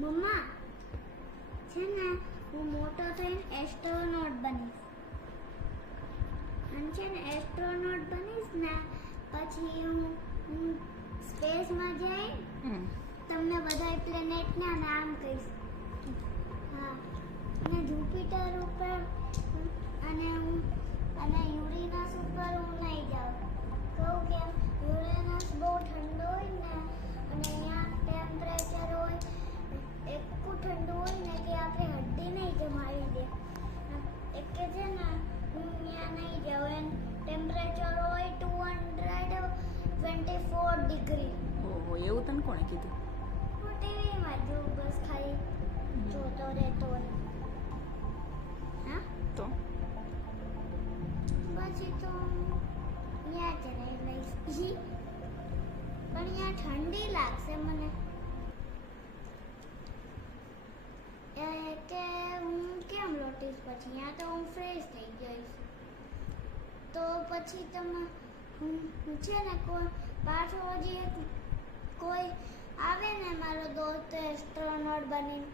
મમ્મા છે ને હું મોટો થઈને એસ્ટ્રોનોટ બનીશ અને છે ને એસ્ટ્રોનોટ બનીશ ને પછી હું સ્પેસમાં જઈ તમને બધા પ્લેનેટના નામ કહીશ. હા અને જુપિટર ઉપર અને યુરેનસ ઉપર હું નહીં જાઉં. કહું કે યુરેનસ બહુ ઠંડો હોય ને અને અહીંયા ટેમ્પરેચર હોય એટલું ઠંડુ હોય ને કે આપણે હડ્ડી નહીં જમાવી દે. એક કે છે ને હું ત્યાં નહીં જાઉં એમ ટેમ્પરેચર હોય 224 ડિગ્રી. ઓહો, એવું તને કોણે કીધું? હું ટીવીમાં જોઉં બસ ખાલી જોતો રહેતો હોય. હા તો પછી તો ત્યાં જ રહી લઈશ પણ ત્યાં ઠંડી લાગશે મને કે હું કેમ લોટીશ પછી ત્યાં તો હું ફ્રેશ થઈ જઈશ. તો પછી તમે હું છે ને કોઈ પાછો હજી કોઈ આવે ને મારો દોસ્ત એસ્ટ્રોનોટ બનીને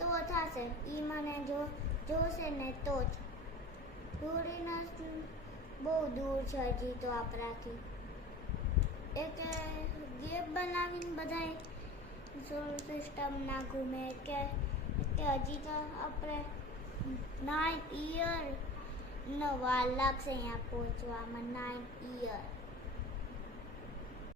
તો થશે. એ મને જોશે ને તો જ. યુરેનસ બહુ દૂર છે હજી તો આપણાથી. એક ગેપ બનાવીને બધા સોલર સિસ્ટમના ઘૂમે કે હજી તો આપણે 9 યર નો વાર લાગશે અહીંયા પહોંચવામાં. 9 યર